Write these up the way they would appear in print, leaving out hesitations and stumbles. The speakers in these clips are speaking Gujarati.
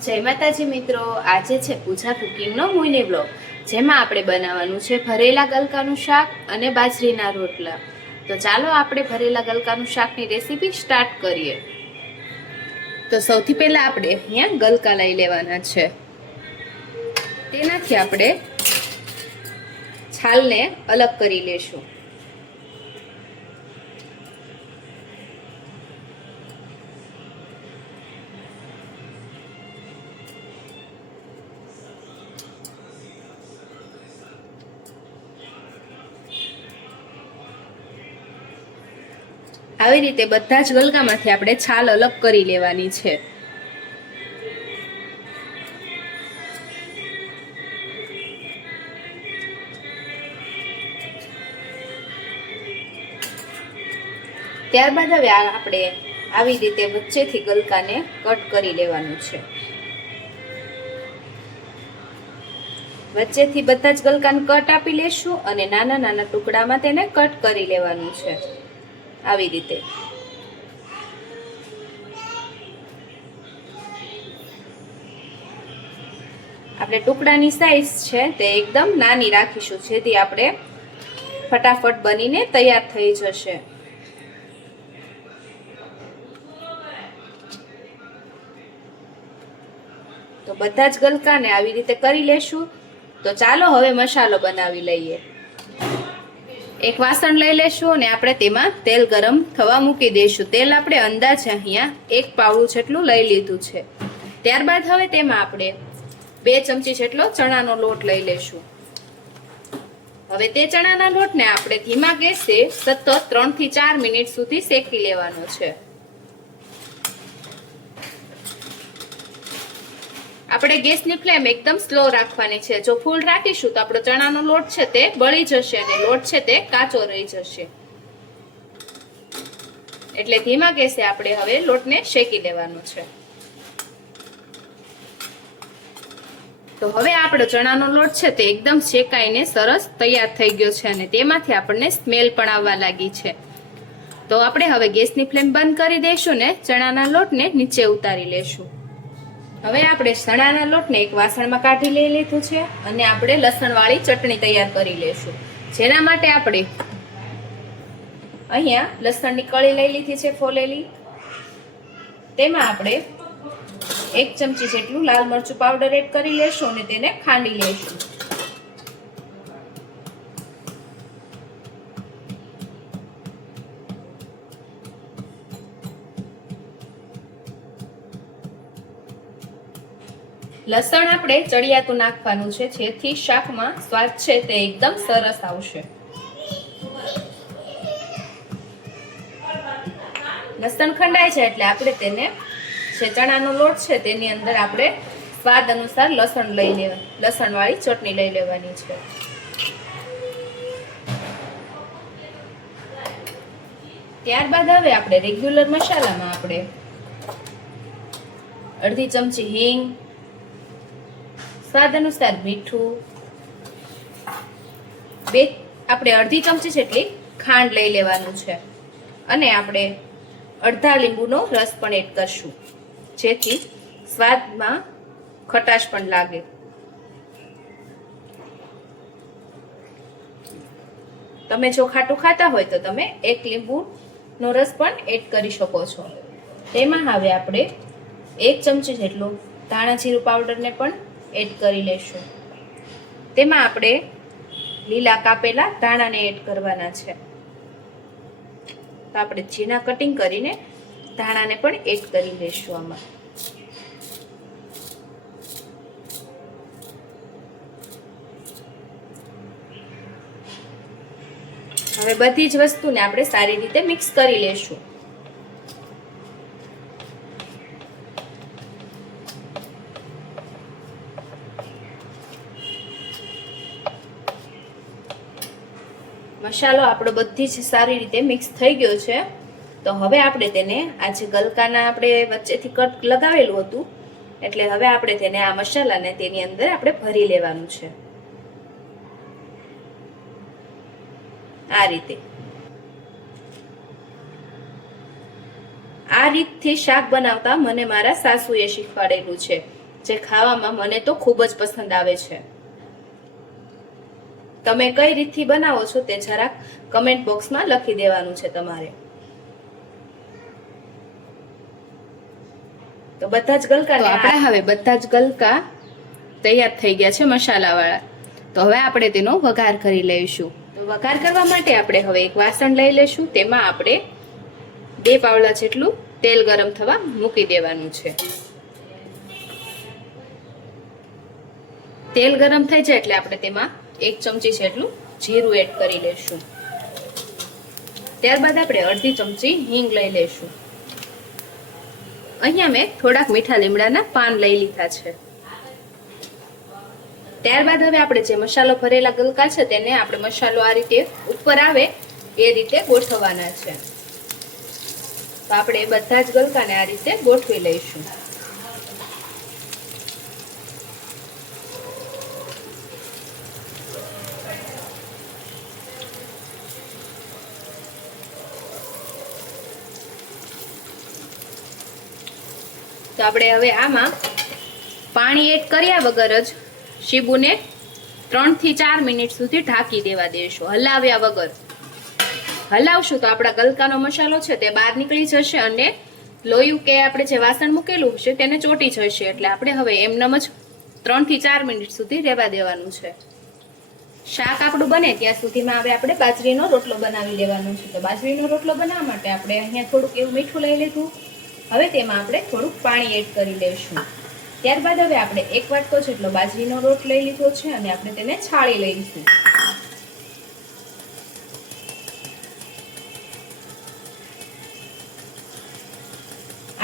જય માતાજી મિત્રો, આજે છે પૂજા કુકિંગનો મોઈની બ્લોગ, જેમાં આપણે બનાવવાનું છે ભરેલા ગલકાનું શાક અને બાજરીના રોટલા। તો ચાલો આપણે ભરેલા ગલકાનું શાકની રેસીપી સ્ટાર્ટ કરીએ। તો સૌથી પહેલા આપણે અહીંયા ગલકા લઈ લેવાના છે। તેનાથી આપણે છાલને અલગ કરી લેશું। આવી રીતે બધા જ ગલકામાંથી આપણે છાલ અલગ કરી લેવાની છે। ત્યારબાદ હવે આપણે આવી રીતે વચ્ચેથી ગલકાને કટ કરી લેવાનું છે। વચ્ચેથી બધા જ ગલકાને કટ આપી લેશું અને નાના નાના ટુકડામાં તેને કટ કરી લેવાનું છે। આવી રીતે આપણે ટુકડાની સાઈઝ છે તે એકદમ નાની રાખીશું, જેથી આપણે ફટાફટ બનીને તૈયાર થઈ જશે। તો બધા જ ગલકાને આવી રીતે કરી લેશું। તો ચાલો હવે મસાલો બનાવી લઈએ। એક વાસણ લઈ લેશું અને આપણે તેમાં તેલ ગરમ થવા મૂકી દઈશું। તેલ આપણે અંદાજે અહીંયા 1 પાવડું જેટલું લઈ લીધું છે। ત્યારબાદ હવે તેમાં આપણે 2 ચમચી જેટલો ચણાનો લોટ લઈ લેશું। હવે તે ચણાના લોટને આપણે ધીમા ગેસે સતત 3 થી 4 મિનિટ સુધી શેકી લેવાનો છે। આપણે ગેસની ફ્લેમ એકદમ સ્લો રાખવાની છે। જો ફૂલ રાખીશું તો આપણો ચણાનો લોટ છે તે બળી જશે અને લોટ છે તે કાચો રહી જશે। એટલે ધીમા ગેસે આપણે હવે લોટને શેકી લેવાનો છે। તો હવે આપણો ચણાનો લોટ છે તે એકદમ શેકાઈને સરસ તૈયાર થઈ ગયો છે અને તેમાંથી આપણને સ્મેલ પણ આવવા લાગી છે। તો આપણે હવે ગેસની ફ્લેમ બંધ કરી દઈશું ને ચણાના લોટને નીચે ઉતારી લેશું। હવે આપણે ચણાના લોટને એક વાસણમાં કાઢી લઈ લીધું છે અને આપણે લસણવાળી ચટણી તૈયાર કરી લેશું। જેના માટે આપણે અહીંયા લસણની કળી લઈ લીધી છે ફોલેલી। તેમાં આપણે 1 ચમચી જેટલું લાલ મરચું પાવડર એડ કરી લેશું અને તેને ખાંડી લેશું। લસણ આપણે ચડિયાતું નાખવાનું છે, જેથી શાકમાં સ્વાદ છે તે એકદમ સરસ આવશે। લસણ ખંડાય છે એટલે આપણે તેને જે ચણાનો લોટ છે તેની અંદર આપણે સ્વાદ અનુસાર લસણ વાળી ચટણી લઈ લેવાની છે। ત્યારબાદ હવે આપણે રેગ્યુલર મસાલામાં આપણે અડધી ચમચી હિંગ, સ્વાદ અનુસાર મીઠું, આપણે અડધી ચમચી જેટલી ખાંડ લઈ લેવાનું છે અને આપણે અડધા લીંબુનો રસ પણ એડ કરશું, જેથી સ્વાદમાં ખટાશ પણ લાગે। તમે જો ખાટું ખાતા હોય તો તમે 1 લીંબુનો રસ પણ એડ કરી શકો છો। તેમાં હવે આપણે 1 ચમચી જેટલું ધાણા જીરું પાવડરને પણ એડ કરી લેશું। તેમાં આપણે લીલા કાપેલા ધાણાને એડ કરવાના છે। તો આપણે ઝીણા કટિંગ કરીને ધાણાને પણ એડ કરી લેશું આમાં। હવે બધી જ વસ્તુને આપણે સારી રીતે મિક્સ કરી લેશું। મસાલો આપણો બધી જ સારી રીતે મિક્સ થઈ ગયો છે। તો હવે આપણે તેને આ જે ગલકાના આપણે વચ્ચેથી કટ લગાવેલું હતું, એટલે હવે આપણે તેને આ મસાલાને તેની અંદર આપણે ભરી લેવાનું છે। આ રીતે આ રીતથી શાક બનાવતા મને મારા સાસુએ શીખવાડેલું છે। જે ખાવામાં મને તો ખૂબ જ પસંદ આવે છે. તમે કઈ રીતથી બનાવો છો તે જરાક કમેન્ટ બોક્સમાં લખી દેવાનું છે તમારે. તો બધા જ ગલકા આપણા હવે બધા જ ગલકા તૈયાર થઈ ગયા છે મસાલાવાળા. તો હવે આપણે તેનો વઘાર કરી લઈશું. તો વઘાર કરવા માટે આપણે હવે એક વાસણ લઈ લઈશું. તેમાં આપણે 2 પાવડા જેટલું તેલ ગરમ થવા મૂકી દેવાનું છે. તેલ ગરમ થઈ જાય એટલે આપણે તેમાં 1 ચમચી જેટલું જીરું એડ કરી લઈશું. ત્યારબાદ આપણે અડધી ચમચી હિંગ લઈ લઈશું. અહીંયા મેં થોડાક મીઠા લીમડાના પાન લઈ લીધા છે. ત્યારબાદ હવે આપણે જે મસાલો ભરેલા ગલકા છે તેને આપણે મસાલો આ રીતે ઉપર આવે એ રીતે ગોઠવવાના છે. તો આપણે બધા જ ગલકાને આ રીતે ગોઠવી લઈશું. તો આપણે હવે આમાં પાણી એડ કર્યા વગર જ શીબુને 3 થી 4 મિનિટ સુધી ઢાંકી દેવા દઈશું, હલાવ્યા વગર. હલાવશું તો આપણા ગલકાનો મસાલો છે તે બહાર નીકળી જશે અને લોયું કે આપણે જે વાસણ મૂકેલું છે તેને ચોટી જશે. એટલે આપણે હવે એમનેમ જ 3 થી 4 મિનિટ સુધી રહેવા દેવાનું છે. શાક આપણું બને ત્યાં સુધીમાં હવે આપણે બાજરીનો રોટલો બનાવી લેવાનો છે. તો બાજરીનો રોટલો બનાવવા માટે આપણે અહીંયા થોડુંક એવું મીઠું લઈ લીધું. હવે તેમાં આપણે થોડુંક પાણી એડ કરી લઈશું. ત્યારબાદ હવે આપણે 1 વાટકો જેટલો બાજરીનો લોટ લઈ લીધો છે અને આપણે તેને છાળી લઈશું.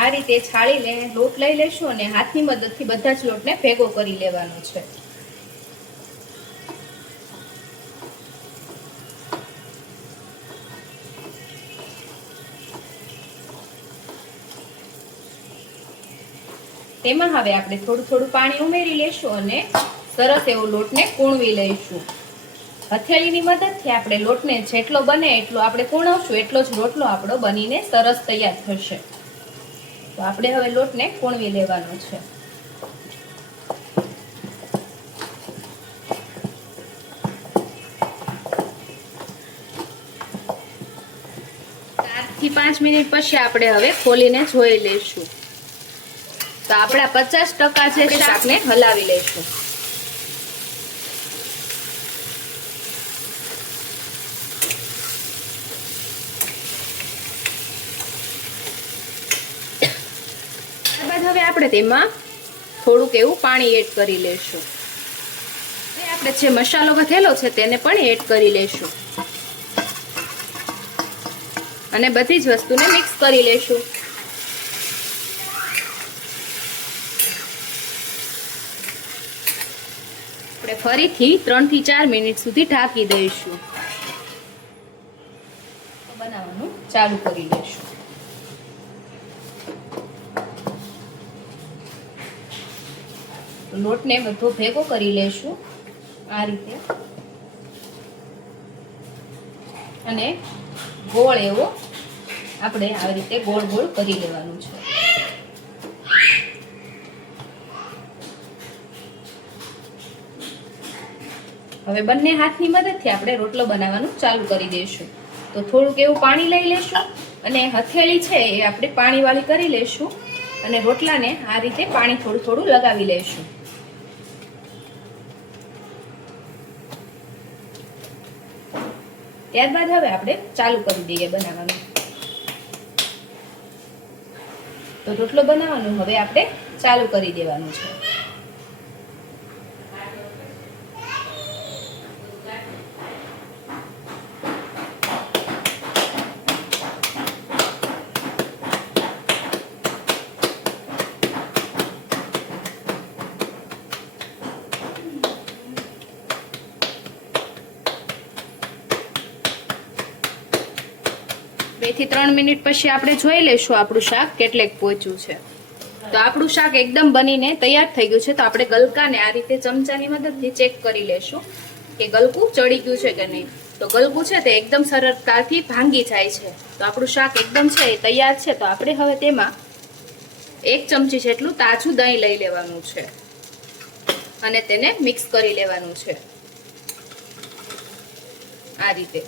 આ રીતે છાળીને લોટ લઈ લઈશું અને હાથની મદદથી બધા જ લોટને ભેગો કરી લેવાનો છે. તેમાં હવે આપણે થોડું થોડું પાણી ઉમેરી લઈશું અને સરસ એવો લોટને કૂણવી લઈશું. હથેળીની મદદથી આપણે લોટને જેટલો બને એટલો આપણે કૂણવશું એટલો જ રોટલો આપણો બનીને સરસ તૈયાર થશે. તો આપણે હવે લોટને કૂણવી લેવાનો છે. 4 થી 5 મિનિટ પછી આપણે હવે ખોલીને જોઈ લઈશું. તો આપણા 50% જે શાકને હલાવી લઈશું. ત્યારબાદ હવે આપણે તેમાં થોડુંક એવું પાણી એડ કરી લઈશું. હવે આપણે જે મસાલો વધેલો છે તેને પણ એડ કરી લઈશું અને બધી જ વસ્તુને મિક્સ કરી લઈશું. આપણે ફરીથી 3 થી 4 મિનિટ સુધી ઢાંકી દઈશું. બનાવવાનું ચાલુ કરી દઈશું. લોટને બધો ભેગો કરી લઈશું આ રીતે અને ગોળ એવો આપણે આવી રીતે ગોળ ગોળ કરી લેવાનું છે. હવે બંને હાથની મદદથી આપણે રોટલો બનાવવાનું ચાલુ કરી દઈશું. તો થોડુંક એવું પાણી લઈ લેશું અને હથેળી છે એ આપણે પાણીવાળી કરી લેશું અને રોટલાને આ રીતે પાણી થોડું થોડું લગાવી લઈશું. ત્યારબાદ હવે આપણે ચાલુ કરી દઈએ બનાવવાનું. તો રોટલો બનાવવાનું હવે આપણે ચાલુ કરી દેવાનું છે. બે થી 3 મિનિટ પછી આપણે જોઈ લઈશું આપણું શાક કેટલેક પહોંચ્યું છે. તો આપણું શાક એકદમ બનીને તૈયાર થઈ ગયું છે. તો આપણે ગલકાને આ રીતે ચમચાની મદદથી ચેક કરી લેશું કે ગલકું ચડી ગયું છે કે નહીં. તો ગલકું છે તે એકદમ સરળતાથી ભાંગી જાય છે. તો આપણું શાક એકદમ છે એ તૈયાર છે. તો આપણે હવે તેમાં 1 ચમચી જેટલું તાજું દહીં લઈ લેવાનું છે અને તેને મિક્સ કરી લેવાનું છે આ રીતે.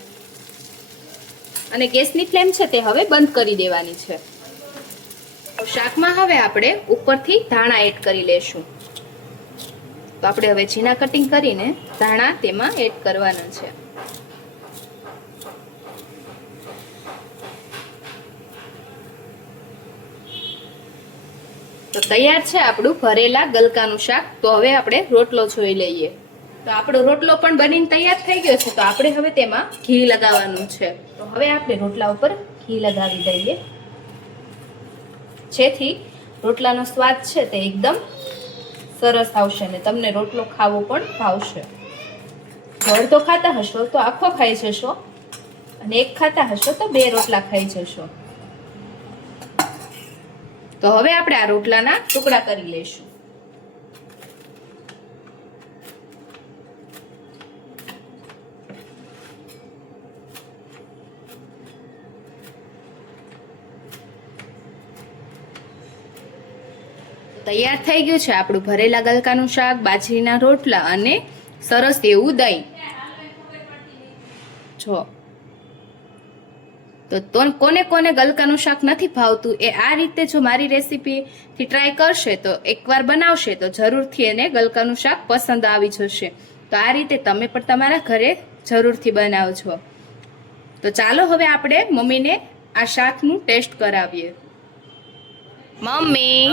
અને ગેસની ફ્લેમ છે તે હવે બંધ કરી દેવાની છે. શાકમાં હવે આપણે ઉપરથી ધાણા એડ કરી લેશું. તો આપણે હવે ઝીણા કટિંગ કરીને ધાણા તેમાં એડ કરવાના છે. તો તૈયાર છે આપણું ભરેલા ગલકાનું શાક. તો હવે આપણે રોટલો જોઈ લઈએ. તો આપણો રોટલો પણ બનીને તૈયાર થઈ ગયો છે. તો આપણે હવે તેમાં ઘી લગાવવાનું છે. તો હવે આપણે રોટલા ઉપર ઘી લગાવી દઈએ, જેથી રોટલાનો સ્વાદ છે તે એકદમ સરસ આવશે અને તમને રોટલો ખાવો પણ ભાવશે. અડધો ખાતા હશો તો આખો ખાઈ જશો અને એક ખાતા હશો તો 2 રોટલા ખાઈ જશો. તો હવે આપણે આ રોટલાના ટુકડા કરી લઈશું. તૈયાર થઈ ગયું છે આપણું ભરેલા ગલકાનું શાક, બાજરીના રોટલા અને સરસ એવું દહીં. જો તો કોને કોને ગલકાનું શાક નથી ભાવતું એ આ રીતે જો મારી રેસીપીથી ટ્રાય કરશે તો એકવાર બનાવશે તો જરૂરથી એને ગલકાનું શાક પસંદ આવી જશે. તો આ રીતે તમે પણ તમારા ઘરે જરૂરથી બનાવજો. તો ચાલો હવે આપણે મમ્મીને આ શાકનું ટેસ્ટ કરાવીએ. મમ્મી,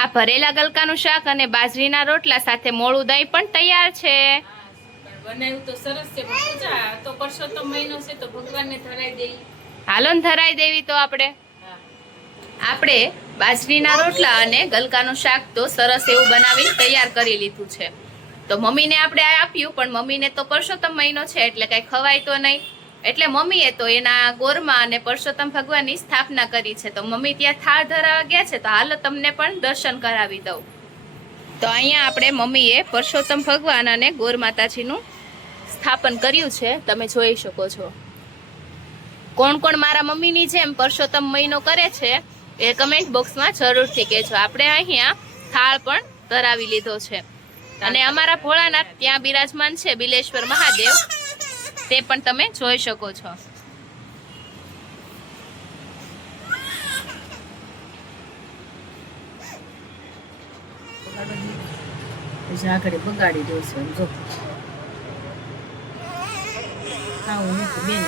આ ભરેલા ગલકાનું શાક અને બાજરીના રોટલા સાથે મોળું દહીં પણ તૈયાર છે. બનાવ્યું તો સરસ છે, પણ પૂજા તો પરસોત્તમ મહિનો છે તો ભગવાનને ધરાઈ દેવી. હાલો ને ધરાઈ દેવી. તો આપણે બાજરીના રોટલા અને ગલકાનું શાક તો સરસ એવું બનાવી તૈયાર કરી લીધું છે. તો મમ્મીને આપણે આ આપ્યું, પણ મમ્મીને તો પરસોત્તમ મહિનો છે એટલે કઈ ખવાય તો નહીં. એટલે મમ્મીએ તો એના ગોરમાં અને પરસોત્તમ ભગવાનની સ્થાપના કરી છે. તો મમ્મી ત્યાં થાળ ધરાવવા ગયા છે. તો હાલો તમને પણ દર્શન કરાવી દઉં. તો અહીંયા આપણે મમ્મીએ પરસોત્તમ ભગવાન અને ગોર માતાજીનું સ્થાપન કર્યું છે, તમે જોઈ શકો છો. કોણ કોણ મારા મમ્મીની જેમ પરસોત્તમ મહિનો કરે છે એ કમેન્ટ બોક્સમાં જરૂરથી કહેજો. આપણે અહીંયા થાળ પણ ધરાવી લીધો છે અને અમારા ભોળાનાથ ત્યાં બિરાજમાન છે, બિલેશ્વર મહાદેવ, તે પણ તમે જોઈ શકો છો. આગળ બગાડી દઉં છું. જો ખાવું નથી બેન.